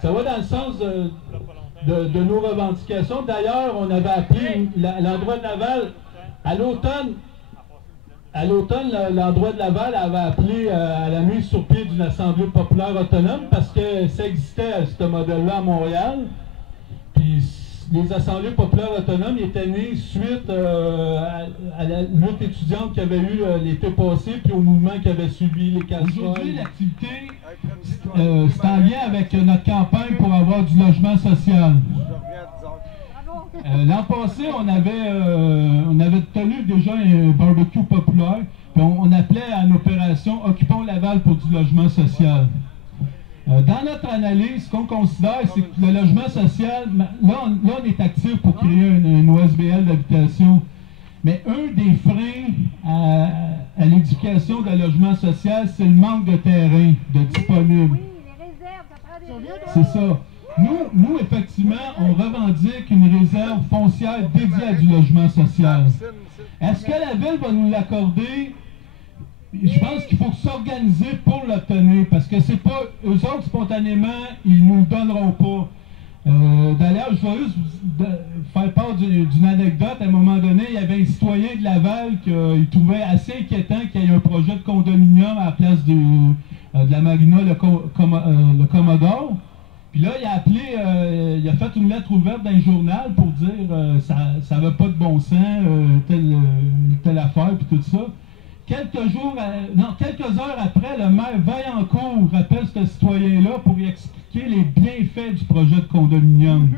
Ça va dans le sens de nos revendications. D'ailleurs, on avait appelé l'endroit de Laval à l'automne. À l'automne, l'endroit de Laval avait appelé à la mise sur pied d'une assemblée populaire autonome parce que ça existait, ce modèle-là, à Montréal. Puis les assemblées populaires autonomes étaient nées suite à la lutte étudiante qu'il y avait eu l'été passé, puis au mouvement qui avait suivi les casseroles. Aujourd'hui, l'activité, c'est en lien avec notre campagne pour avoir du logement social. L'an passé, on avait tenu déjà un barbecue populaire, puis on appelait à une opération « Occupons Laval pour du logement social ». Dans notre analyse, ce qu'on considère, c'est que le logement social, là on est actif pour créer une OSBL d'habitation, mais un des freins à l'éducation de logement social, c'est le manque de terrain disponible. Oui, les réserves, ça prend des réserves. C'est ça. Nous, effectivement, on revendique une réserve foncière dédiée à du logement social. Est-ce que la Ville va nous l'accorder? Je pense qu'il faut s'organiser pour l'obtenir, parce que c'est pas, eux autres, spontanément, ils nous le donneront pas. D'ailleurs, je vais juste faire part d'une anecdote. À un moment donné, il y avait un citoyen de Laval qui trouvait assez inquiétant qu'il y ait un projet de condominium à la place de la marina, le Commodore. Puis là, il a appelé, il a fait une lettre ouverte dans le journal pour dire ça n'avait pas de bon sens, telle affaire, puis tout ça. Quelques heures après, le maire Vaillancourt rappelle ce citoyen-là pour lui expliquer les bienfaits du projet de condominium.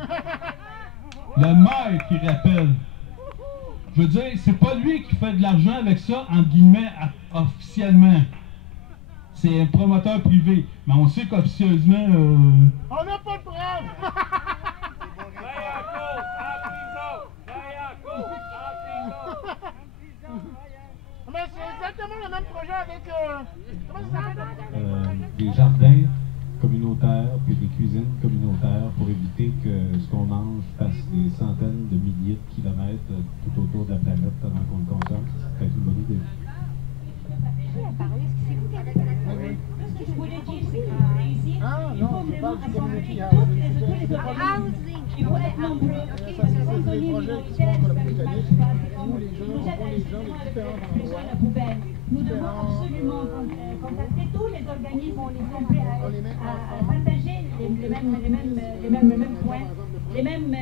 Le maire qui rappelle. Je veux dire, c'est pas lui qui fait de l'argent avec ça, entre guillemets, officiellement. C'est un promoteur privé. Mais on sait qu'officieusement... On n'a pas de preuve! Vaillancourt, en prison! Vaillancourt, en prison! Mais c'est exactement le même projet avec... comment ça s'appelle? Des jardins communautaires puis des cuisines communautaires pour éviter que ce qu'on mange fasse des centaines de milliers de kilomètres tout autour de la planète pendant qu'on le consomme. C'est peut-être une bonne idée. Ce que je voulais dire, c'est qu'ici, il faut vraiment assembler tous les organismes. Il faut être nombreux. Parce que quand on est minoritaire, ça ne marche pas. C'est comme nous êtes justement avec le besoin de la poubelle. Nous devons absolument contacter tous les organismes, on est prêts à partager les mêmes points, les mêmes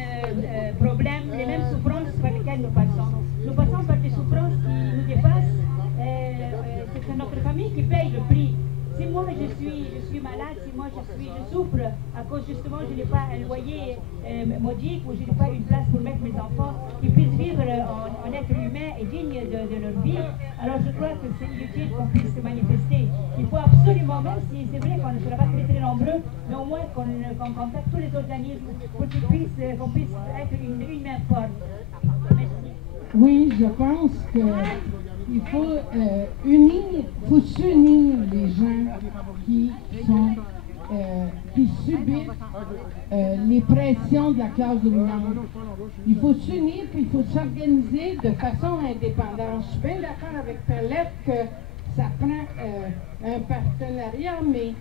problèmes, les mêmes souffrances par lesquelles nous passons. Nous passons par des souffrances qui nous dépassent. C'est notre famille qui paye le prix. Si moi je suis malade, si moi je souffre à cause justement je n'ai pas un loyer modique ou je n'ai pas une place pour mettre mes enfants qui puissent vivre en être humain et digne de leur vie, alors je crois que c'est inutile qu'on puisse se manifester. Il faut absolument, même si c'est vrai qu'on ne sera pas très nombreux, mais au moins qu'on contacte tous les organismes pour qu'on puisse être une main forte. Merci. Oui, je pense qu'il faut s'unir les gens qui subissent les pressions de la classe dominante. Il faut s'unir puis il faut s'organiser de façon indépendante. Je suis bien d'accord avec Perlette que ça prend un partenariat, mais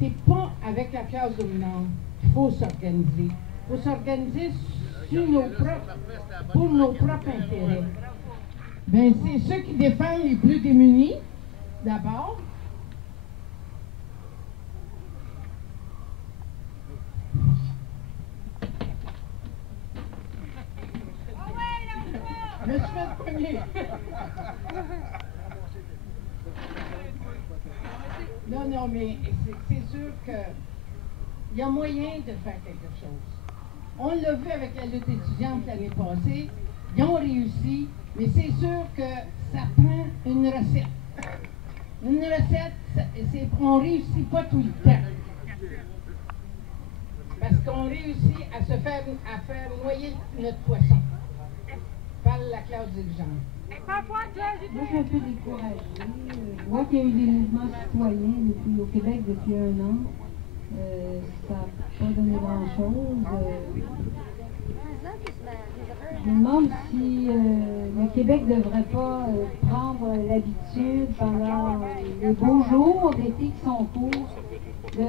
c'est pas avec la classe dominante. Il faut s'organiser. Il faut s'organiser pour nos propres intérêts. Ben, c'est ceux qui défendent les plus démunis, d'abord. Je me suis fait pogner. Non, mais c'est sûr qu'il y a moyen de faire quelque chose. On l'a vu avec la lutte étudiante l'année passée. Ils ont réussi, mais c'est sûr que ça prend une recette. Une recette, on ne réussit pas tout le temps. Parce qu'on réussit à faire noyer notre poisson par la classe dirigeante. Moi, je suis un peu découragée. Je vois qu'il y a eu des mouvements citoyens au Québec depuis 1 an. Ça n'a pas donné grand-chose. Je me demande si le Québec ne devrait pas prendre l'habitude pendant les des beaux jours, d'été qui sont courts, de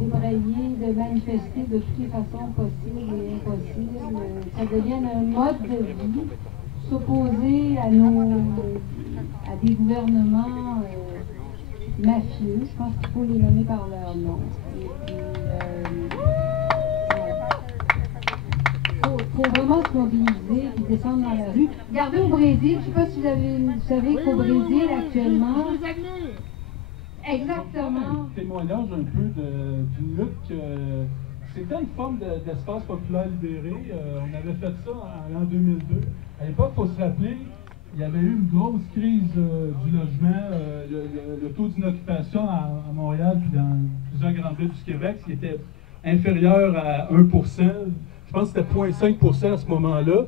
débrayer, de manifester de toutes les façons possibles et impossibles. Ça devient un mode de vie, s'opposer à des gouvernements mafieux. Je pense qu'il faut les nommer par leur nom. Et puis, faut vraiment se mobiliser et descendre dans la rue. Regardez au Brésil, je ne sais pas si vous savez qu'au Brésil actuellement. Exactement. Témoignage un peu d'une lutte que c'était une forme d'espace populaire libéré. On avait fait ça en l'an 2002. À l'époque, il faut se rappeler, il y avait eu une grosse crise du logement. Le taux d'inoccupation à Montréal puis dans plusieurs grandes villes du Québec, qui était inférieur à 1%. Je pense que c'était 0,5% à ce moment-là.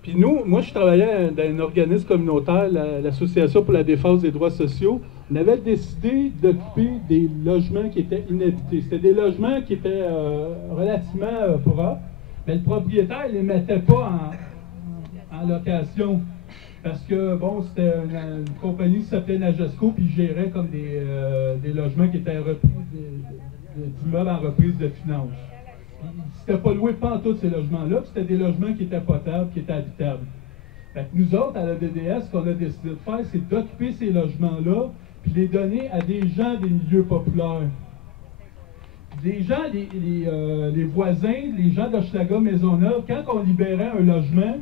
Puis moi, je travaillais dans un organisme communautaire, l'Association pour la défense des droits sociaux. On avait décidé d'occuper des logements qui étaient inhabités. C'était des logements qui étaient relativement propres, mais le propriétaire ne les mettait pas en location. Parce que, bon, c'était une compagnie qui s'appelait Nagesco, puis gérait comme des logements qui étaient d'immeubles en reprise de finances. C'était pas loué pas en tous ces logements-là, puis c'était des logements qui étaient potables, qui étaient habitables. Fait que nous autres, à la DDS, ce qu'on a décidé de faire, c'est d'occuper ces logements-là, puis les donner à des gens des milieux populaires. Des gens, les voisins, les gens d'Hochelaga, Maisonneuve, quand on libérait un logement,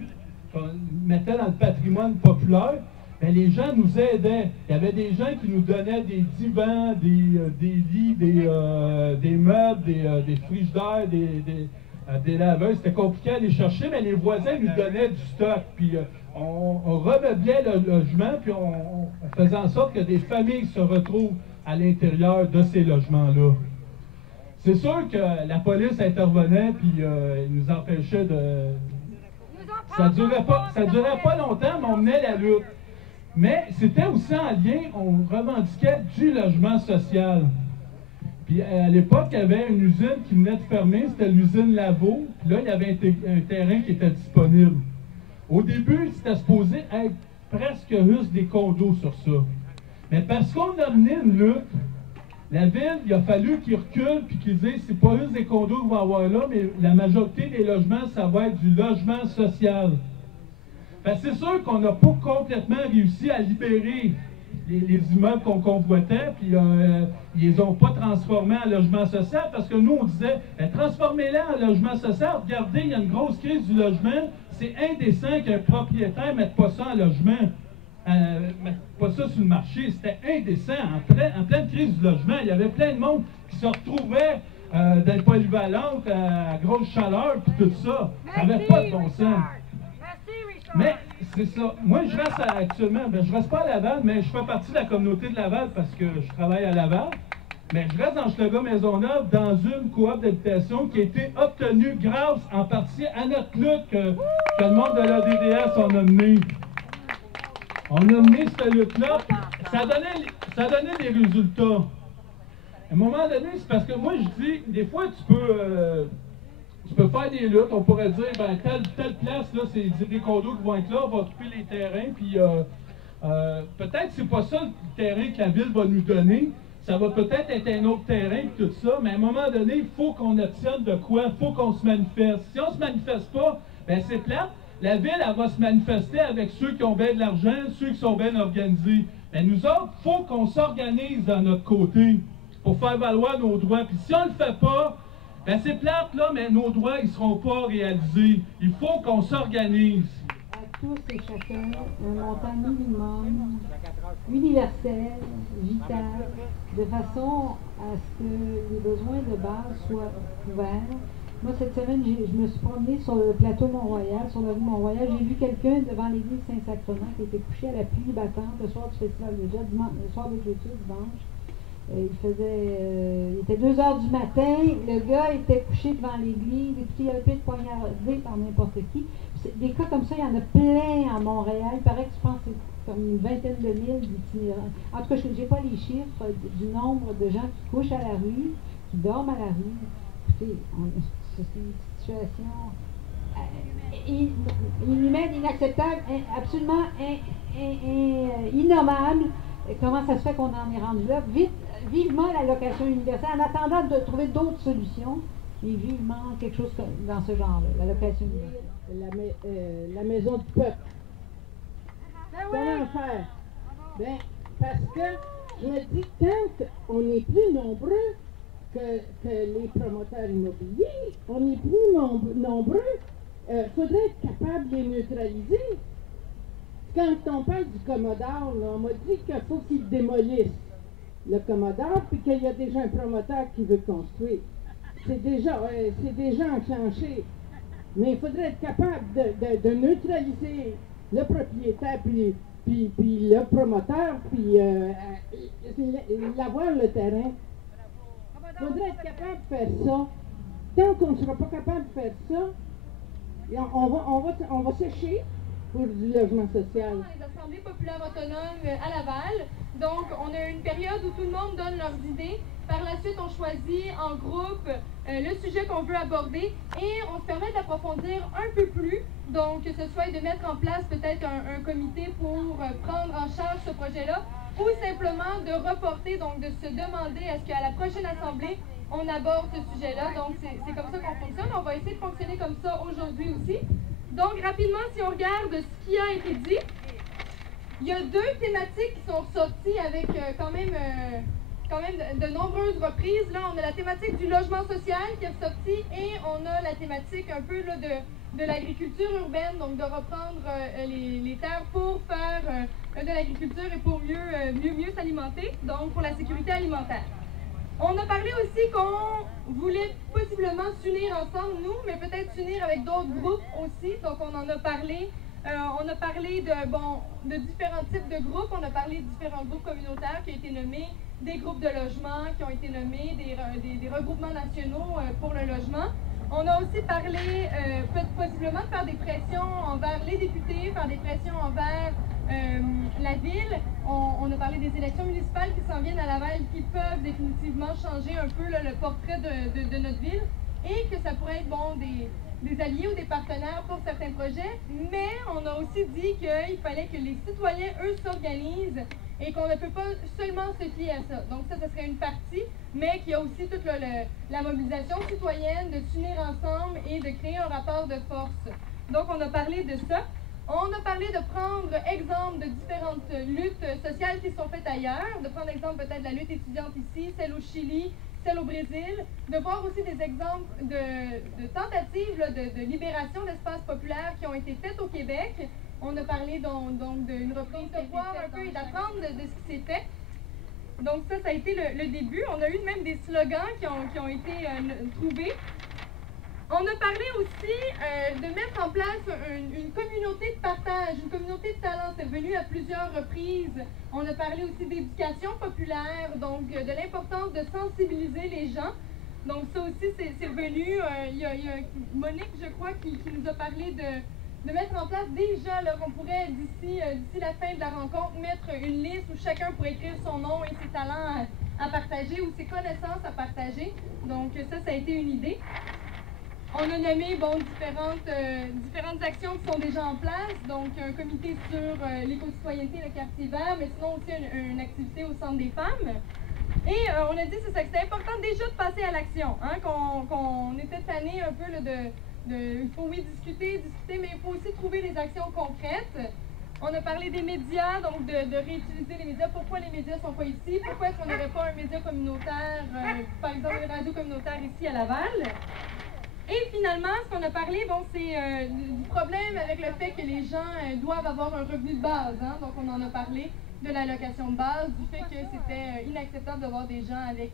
qu'on mettait dans le patrimoine populaire, bien, les gens nous aidaient. Il y avait des gens qui nous donnaient des divans, des lits, des meubles, des frigidaires, des laveuses. C'était compliqué à aller chercher, mais les voisins nous donnaient du stock. Puis on remeublait le logement, puis on faisait en sorte que des familles se retrouvent à l'intérieur de ces logements-là. C'est sûr que la police intervenait, puis ils nous empêchait de... Ça durait pas longtemps, mais on menait la lutte. Mais c'était aussi en lien, on revendiquait du logement social. Puis à l'époque, il y avait une usine qui venait de fermer, c'était l'usine Lavaux. Puis là, il y avait un terrain qui était disponible. Au début, c'était supposé être presque juste des condos sur ça. Mais parce qu'on a mené une lutte, la ville, il a fallu qu'ils reculent puis qu'ils disent c'est pas juste des condos qu'on va avoir là, mais la majorité des logements, ça va être du logement social. C'est sûr qu'on n'a pas complètement réussi à libérer les immeubles qu'on convoitait, puis ils les ont pas transformés en logement social, parce que nous, on disait, transformez-les en logement social. Regardez, il y a une grosse crise du logement. C'est indécent qu'un propriétaire ne mette pas ça en logement, mette pas ça sur le marché. C'était indécent. En pleine crise du logement, il y avait plein de monde qui se retrouvait dans les polyvalentes à grosse chaleur, puis tout ça. Ça n'avait pas de bon sens. Mais c'est ça. Moi, je reste actuellement, je reste pas à Laval, mais je fais partie de la communauté de Laval parce que je travaille à Laval. Mais je reste dans Hochelaga Maisonneuve dans une coop d'habitation qui a été obtenue grâce en partie à notre lutte que le monde de la DDS a mené. On a mené cette lutte-là. Ça donnait des résultats. À un moment donné, c'est parce que moi, je dis, des fois, tu peux faire des luttes, on pourrait dire, ben, telle place, là, c'est des condos qui vont être là, on va occuper les terrains, puis peut-être que c'est pas ça le terrain que la ville va nous donner, ça va peut-être être un autre terrain, puis tout ça, mais à un moment donné, il faut qu'on obtienne de quoi, il faut qu'on se manifeste. Si on se manifeste pas, ben c'est plate, la ville, elle va se manifester avec ceux qui ont bien de l'argent, ceux qui sont bien organisés. Mais nous autres, il faut qu'on s'organise de notre côté pour faire valoir nos droits, puis si on le fait pas, ben c'est plate, là, mais nos droits, ils ne seront pas réalisés. Il faut qu'on s'organise. À tous et chacun, un montant minimum, universel, vital, de façon à ce que les besoins de base soient couverts. Moi, cette semaine, je me suis promenée sur le plateau Mont-Royal, sur la rue Mont-Royal. J'ai vu quelqu'un devant l'église Saint-Sacrement qui était couché à la pluie battante le soir du festival de jazz, le soir de clôture dimanche. Il était 2 heures du matin, le gars était couché devant l'église, et puis il avait pu être poignardé par n'importe qui. Des cas comme ça, il y en a plein à Montréal. Il paraît que je pense que c'est comme une vingtaine de mille d'itinérants. En tout cas, je n'ai pas les chiffres du nombre de gens qui couchent à la rue, qui dorment à la rue. Écoutez, c'est une situation inhumaine, inacceptable, absolument innommable. comment ça se fait qu'on en est rendu là. Vivement la location universelle, en attendant de trouver d'autres solutions, mais vivement quelque chose dans ce genre-là, la location universelle. La maison du peuple. Comment faire? Ben, parce que je me dis, quand on est plus nombreux que les promoteurs immobiliers, on est plus nombreux, faudrait être capable de les neutraliser. Quand on parle du Commodore, là, on m'a dit qu'il faut qu'ils démolissent le Commodore, puis qu'il y a déjà un promoteur qui veut construire. C'est déjà enclenché. Mais il faudrait être capable de neutraliser le propriétaire, puis le promoteur, puis l'avoir le terrain. Il faudrait être capable de faire ça. Tant qu'on ne sera pas capable de faire ça, on va sécher pour du logement social. Les assemblées populaires autonomes à Laval. Donc, on a une période où tout le monde donne leurs idées. Par la suite, on choisit en groupe le sujet qu'on veut aborder et on se permet d'approfondir un peu plus. Donc, que ce soit de mettre en place peut-être un comité pour prendre en charge ce projet-là ou simplement de reporter, donc de se demander est-ce qu'à la prochaine assemblée, on aborde ce sujet-là. Donc, c'est comme ça qu'on fonctionne. On va essayer de fonctionner comme ça aujourd'hui aussi. Donc, rapidement, si on regarde ce qui a été dit, il y a deux thématiques qui sont sorties avec quand même de nombreuses reprises. Là, on a la thématique du logement social qui est sortie et on a la thématique un peu là, de l'agriculture urbaine, donc de reprendre les terres pour faire de l'agriculture et pour mieux s'alimenter, donc pour la sécurité alimentaire. On a parlé aussi qu'on voulait possiblement s'unir ensemble, nous, mais peut-être s'unir avec d'autres groupes aussi. Donc, on en a parlé. On a parlé de différents types de groupes. On a parlé de différents groupes communautaires qui ont été nommés, des groupes de logement qui ont été nommés, des regroupements nationaux pour le logement. On a aussi parlé possiblement de faire des pressions envers les députés, faire des pressions envers la ville. On a parlé des élections municipales qui s'en viennent à Laval, qui peuvent définitivement changer un peu là, le portrait de notre ville et que ça pourrait être des alliés ou des partenaires pour certains projets. Mais on a aussi dit qu'il fallait que les citoyens, eux, s'organisent et qu'on ne peut pas seulement se fier à ça. Donc ça serait une partie, mais qu'il y a aussi toute la mobilisation citoyenne, de s'unir ensemble et de créer un rapport de force. Donc on a parlé de ça. On a parlé de prendre exemple de différentes luttes sociales qui sont faites ailleurs, de prendre exemple peut-être de la lutte étudiante ici, celle au Chili, celle au Brésil, de voir aussi des exemples de tentatives là, de libération d'espaces populaires qui ont été faites au Québec. On a parlé donc d'une reprise de voir un peu et d'apprendre de ce qui s'est fait. Donc ça a été le début. On a eu même des slogans qui ont été trouvés. On a parlé aussi de mettre en place une communauté de partage, une communauté de talent. C'est revenu à plusieurs reprises. On a parlé aussi d'éducation populaire, donc de l'importance de sensibiliser les gens. Donc ça aussi, c'est revenu. Il y a Monique, je crois, qui nous a parlé de mettre en place déjà, qu'on pourrait, d'ici la fin de la rencontre, mettre une liste où chacun pourrait écrire son nom et ses talents à partager ou ses connaissances à partager. Donc ça a été une idée. On a nommé différentes actions qui sont déjà en place, donc un comité sur l'éco-citoyenneté, le quartier vert, mais sinon aussi une activité au Centre des femmes. Et on a dit que c'était important déjà de passer à l'action, hein, qu'on était tanné un peu là, il faut oui discuter, mais il faut aussi trouver des actions concrètes. On a parlé des médias, donc de réutiliser les médias. Pourquoi les médias ne sont pas ici? Pourquoi est-ce qu'on n'aurait pas un média communautaire, par exemple une radio communautaire ici à Laval? Et finalement, ce qu'on a parlé, c'est du problème avec le fait que les gens doivent avoir un revenu de base. Hein? Donc, on en a parlé de l'allocation de base, du fait que c'était inacceptable d'avoir des gens avec,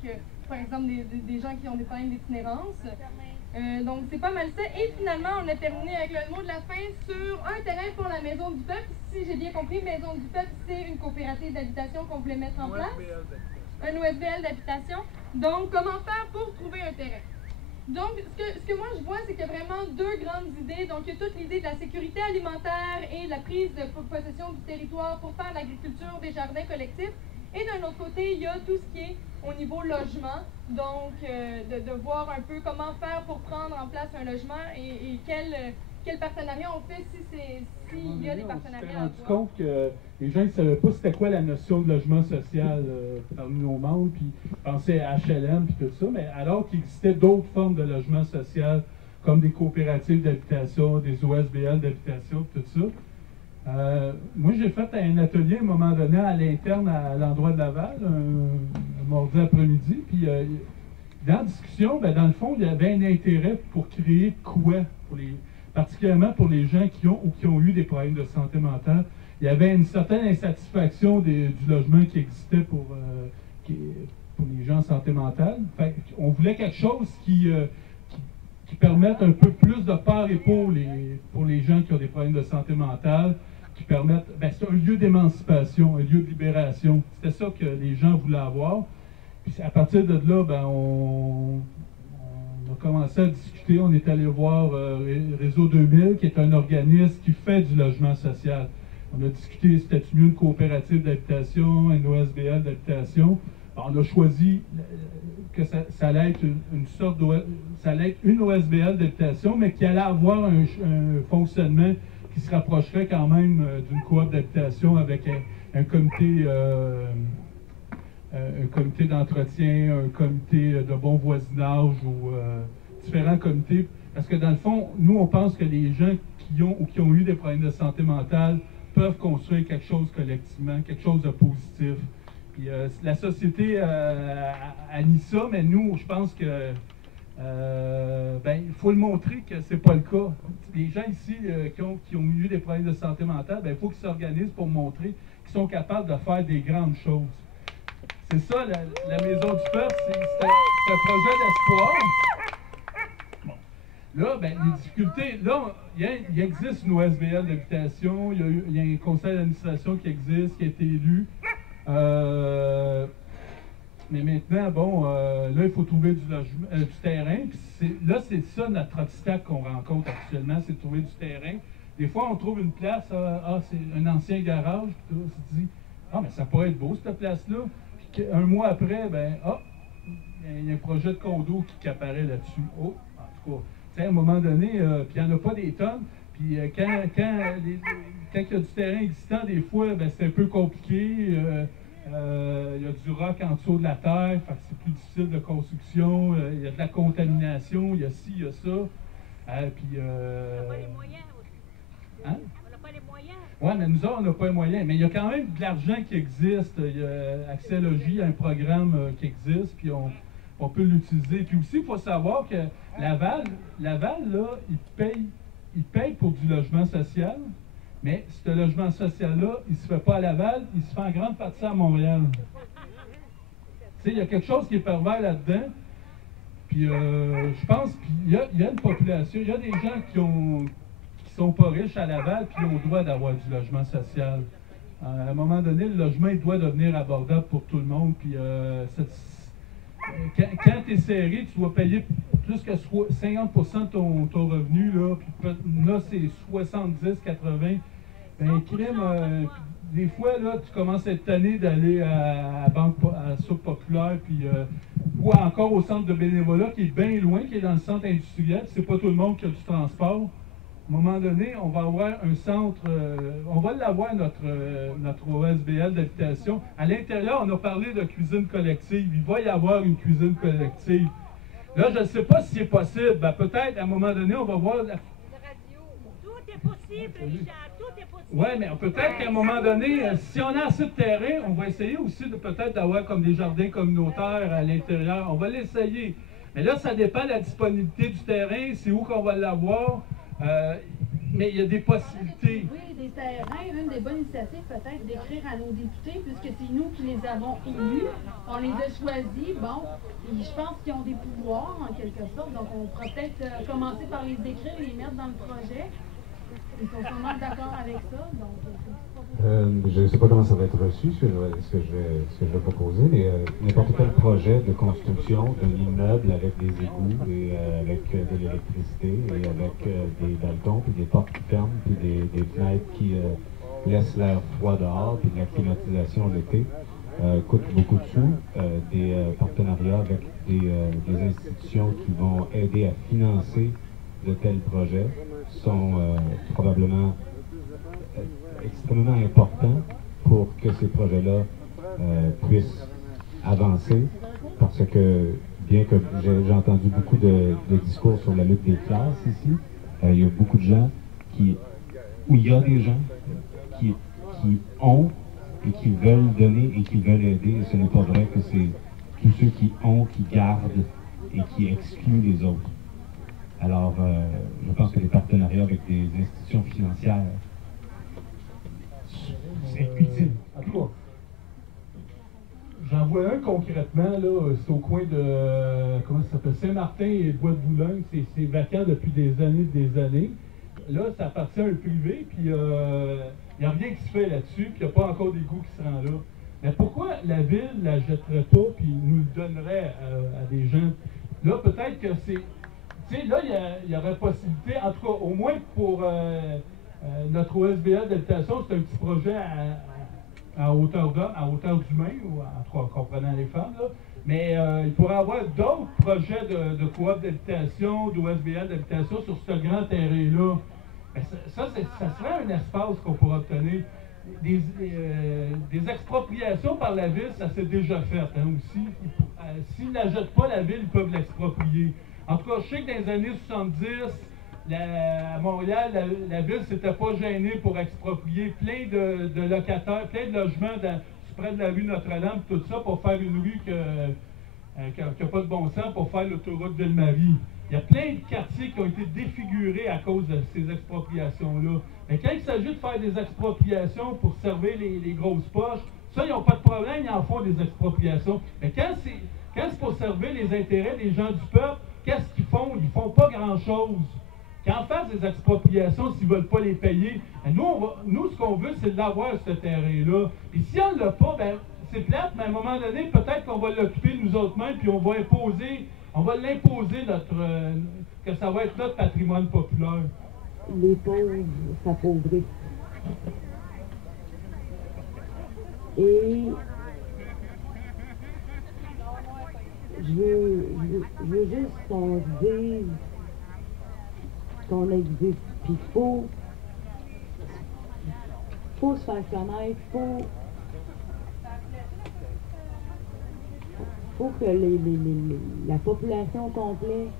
par exemple, des gens qui ont des problèmes d'itinérance. Donc, c'est pas mal ça. Et finalement, on a terminé avec le mot de la fin sur un terrain pour la Maison du Peuple. Si j'ai bien compris, Maison du Peuple, c'est une coopérative d'habitation qu'on voulait mettre en place. Un OSBL d'habitation. Donc, comment faire pour trouver un terrain? Donc, ce que moi je vois, c'est qu'il y a vraiment deux grandes idées. Donc, il y a toute l'idée de la sécurité alimentaire et de la prise de possession du territoire pour faire l'agriculture des jardins collectifs. Et d'un autre côté, il y a tout ce qui est au niveau logement. Donc, de voir un peu comment faire pour prendre en place un logement et quel partenariat on fait si il y a des On partenariats s'est à rendu avoir. compte que les gens ne savaient pas c'était quoi la notion de logement social parmi nos membres, puis ils pensaient à HLM puis tout ça, mais alors qu'il existait d'autres formes de logement social, comme des coopératives d'habitation, des OSBL d'habitation, tout ça. Moi, j'ai fait un atelier à un moment donné à l'interne à l'endroit de Laval, un mardi après-midi, puis dans la discussion, ben, dans le fond, il y avait un intérêt pour créer quoi, particulièrement pour les gens qui ont eu des problèmes de santé mentale. Il y avait une certaine insatisfaction du logement qui existait pour les gens en santé mentale. Fait, on voulait quelque chose qui permette un peu plus de part et pour les gens qui ont des problèmes de santé mentale, qui permettent, c'est un lieu d'émancipation, un lieu de libération. C'était ça que les gens voulaient avoir. Puis à partir de là, on a commencé à discuter. On est allé voir Réseau 2000, qui est un organisme qui fait du logement social. On a discuté, c'était mieux une coopérative d'habitation, une OSBL d'habitation. On a choisi que ça allait être ça allait être une OSBL d'habitation, mais qui allait avoir un fonctionnement qui se rapprocherait quand même d'une coop d'habitation avec un comité d'entretien, un comité de bon voisinage ou différents comités. Parce que dans le fond, nous, on pense que les gens qui ont eu des problèmes de santé mentale peuvent construire quelque chose collectivement, quelque chose de positif. Puis, la société a mis ça, mais nous, je pense que il faut le montrer que c'est pas le cas. Les gens ici qui ont eu des problèmes de santé mentale, il faut qu'ils s'organisent pour montrer qu'ils sont capables de faire des grandes choses. C'est ça, la Maison du Peuple, c'est un projet d'espoir. Bon. Là, les difficultés, là, il existe une OSBL d'habitation, il y a un conseil d'administration qui existe, qui a été élu. Mais maintenant, là, il faut trouver du terrain. Là, c'est ça notre obstacle qu'on rencontre actuellement, c'est de trouver du terrain. Des fois, on trouve une place, c'est un ancien garage, puis on se dit, mais ça pourrait être beau, cette place-là. Puis un mois après, il y a un projet de condo qui apparaît là-dessus. En tout cas, à un moment donné, puis il n'y en a pas des tonnes. Puis quand il y a du terrain existant, des fois, c'est un peu compliqué. Il y a du roc en dessous de la terre, fait que c'est plus difficile de construction. Il y a de la contamination, il y a ci, il y a ça. On n'a pas les moyens aussi. Hein? On n'a pas les moyens. Oui, mais nous autres, on n'a pas les moyens. Mais il y a quand même de l'argent qui existe. Il y a Accès Logis, il y a un programme qui existe, puis on peut l'utiliser. Puis aussi, il faut savoir que Laval, là, il paye pour du logement social. Mais ce logement social-là, il ne se fait pas à Laval, il se fait en grande partie à Montréal. Tu sais, il y a quelque chose qui est pervers là-dedans. Puis je pense qu'il y a une population, il y a des gens qui sont pas riches à Laval, puis qui ont le droit d'avoir du logement social. À un moment donné, le logement, il doit devenir abordable pour tout le monde. Puis quand tu es serré, tu dois payer plus que 50% de ton revenu, là, puis là, c'est 70, 80. Crime, des fois, là, tu commences à être tanné d'aller à Soupe Populaire, puis ou encore au centre de bénévolat qui est bien loin, qui est dans le centre industriel. C'est pas tout le monde qui a du transport. À un moment donné, on va avoir un centre, on va l'avoir, notre OSBL d'habitation. À l'intérieur, on a parlé de cuisine collective. Il va y avoir une cuisine collective. Là, je ne sais pas si c'est possible. Peut-être, à un moment donné, on va voir... Tout est possible, Richard, tout est possible. Oui, mais peut-être qu'à un moment donné, si on a assez de terrain, on va essayer aussi peut-être d'avoir comme des jardins communautaires à l'intérieur. On va l'essayer. Mais là, ça dépend de la disponibilité du terrain, c'est où qu'on va l'avoir. Mais il y a des possibilités. Oui, des terrains, une des bonnes initiatives peut-être d'écrire à nos députés, puisque c'est nous qui les avons élus, on les a choisis, et je pense qu'ils ont des pouvoirs en quelque sorte, donc on pourra peut-être commencer par les écrire et les mettre dans le projet. Ils sont sûrement d'accord avec ça, donc je ne sais pas comment ça va être reçu, ce que je vais proposer, mais n'importe quel projet de construction d'un immeuble avec des égouts et avec de l'électricité et avec des balcons, puis des portes qui ferment, puis des fenêtres qui laissent l'air froid dehors, puis de la climatisation l'été, coûte beaucoup de sous. Des partenariats avec des institutions qui vont aider à financer de tels projets sont probablement extrêmement important pour que ces projets-là puissent avancer, parce que bien que j'ai entendu beaucoup de discours sur la lutte des classes ici, il y a beaucoup de gens où il y a des gens qui ont et qui veulent donner et qui veulent aider, et ce n'est pas vrai que c'est tous ceux qui ont, qui gardent et qui excluent les autres. Alors, je pense que les partenariats avec des institutions financières, c'est utile. En tout cas, j'en vois un concrètement, là, c'est au coin de, comment ça s'appelle, Saint-Martin et Bois-de-Boulogne, c'est vacant depuis des années. Là, ça appartient à un privé, puis il n'y a rien qui se fait là-dessus, puis il n'y a pas encore d'égout qui se rend là. Mais pourquoi la ville ne la jetterait pas, puis nous le donnerait à des gens? Là, peut-être que c'est... Tu sais, là, il y aurait possibilité, en tout cas, au moins pour notre OSBL d'habitation, c'est un petit projet à hauteur d'homme, à hauteur d'humain, ou en tout cas, comprenant les femmes, là. Mais il pourrait y avoir d'autres projets de coop d'habitation, d'OSBL d'habitation sur ce grand terrain-là. Ça serait un espace qu'on pourrait obtenir. Des expropriations par la ville, ça s'est déjà fait aussi. S'ils ne la jettent pas, la ville, ils peuvent l'exproprier. En tout cas, je sais que dans les années 70, à Montréal, la ville s'était pas gênée pour exproprier plein de locataires, plein de logements près de la rue Notre-Dame, tout ça, pour faire une rue qui n'a pas de bon sens, pour faire l'autoroute Ville-Marie. Il y a plein de quartiers qui ont été défigurés à cause de ces expropriations-là. Mais quand il s'agit de faire des expropriations pour servir les grosses poches, ça, ils n'ont pas de problème, ils en font des expropriations. Mais quand c'est pour servir les intérêts des gens du peuple, qu'est-ce qu'ils font? Ils ne font pas grand-chose. Quand on fait des expropriations, s'ils ne veulent pas les payer, ben nous, ce qu'on veut, c'est d'avoir ce terrain-là. Et si on ne l'a pas, ben, c'est plate, mais à un moment donné, peut-être qu'on va l'occuper nous autres mêmes, puis on va l'imposer que ça va être notre patrimoine populaire. Les pauvres s'appauvrissent. Et je veux juste qu'on se dise qu'on existe. Puis faut se faire connaître, faut que la population complète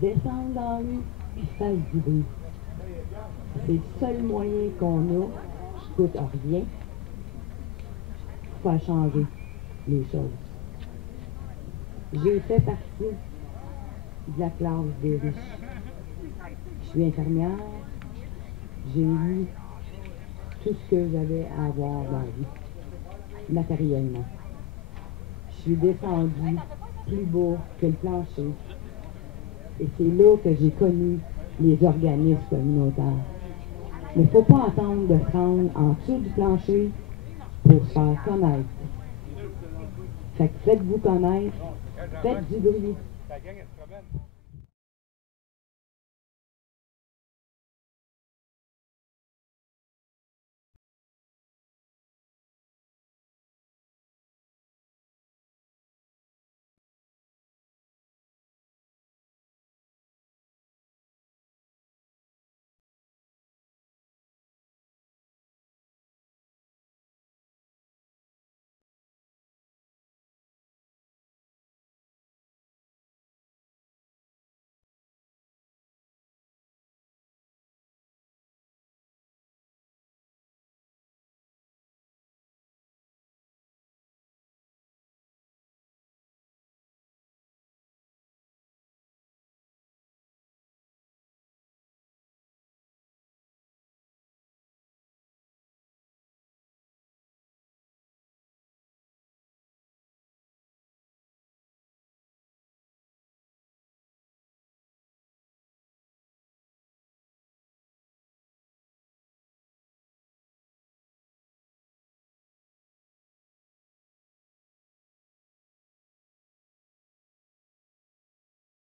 descende dans la rue et fasse du bruit. C'est le seul moyen qu'on a, qui coûte rien, pour faire changer les choses. J'ai fait partie de la classe des riches. Je suis infirmière, j'ai eu tout ce que j'avais à avoir dans la vie, matériellement. Je suis descendue plus bas que le plancher. Et c'est là que j'ai connu les organismes communautaires. Mais il ne faut pas attendre de se rendre en dessous du plancher pour se faire connaître. Fait que faites-vous connaître, faites du bruit.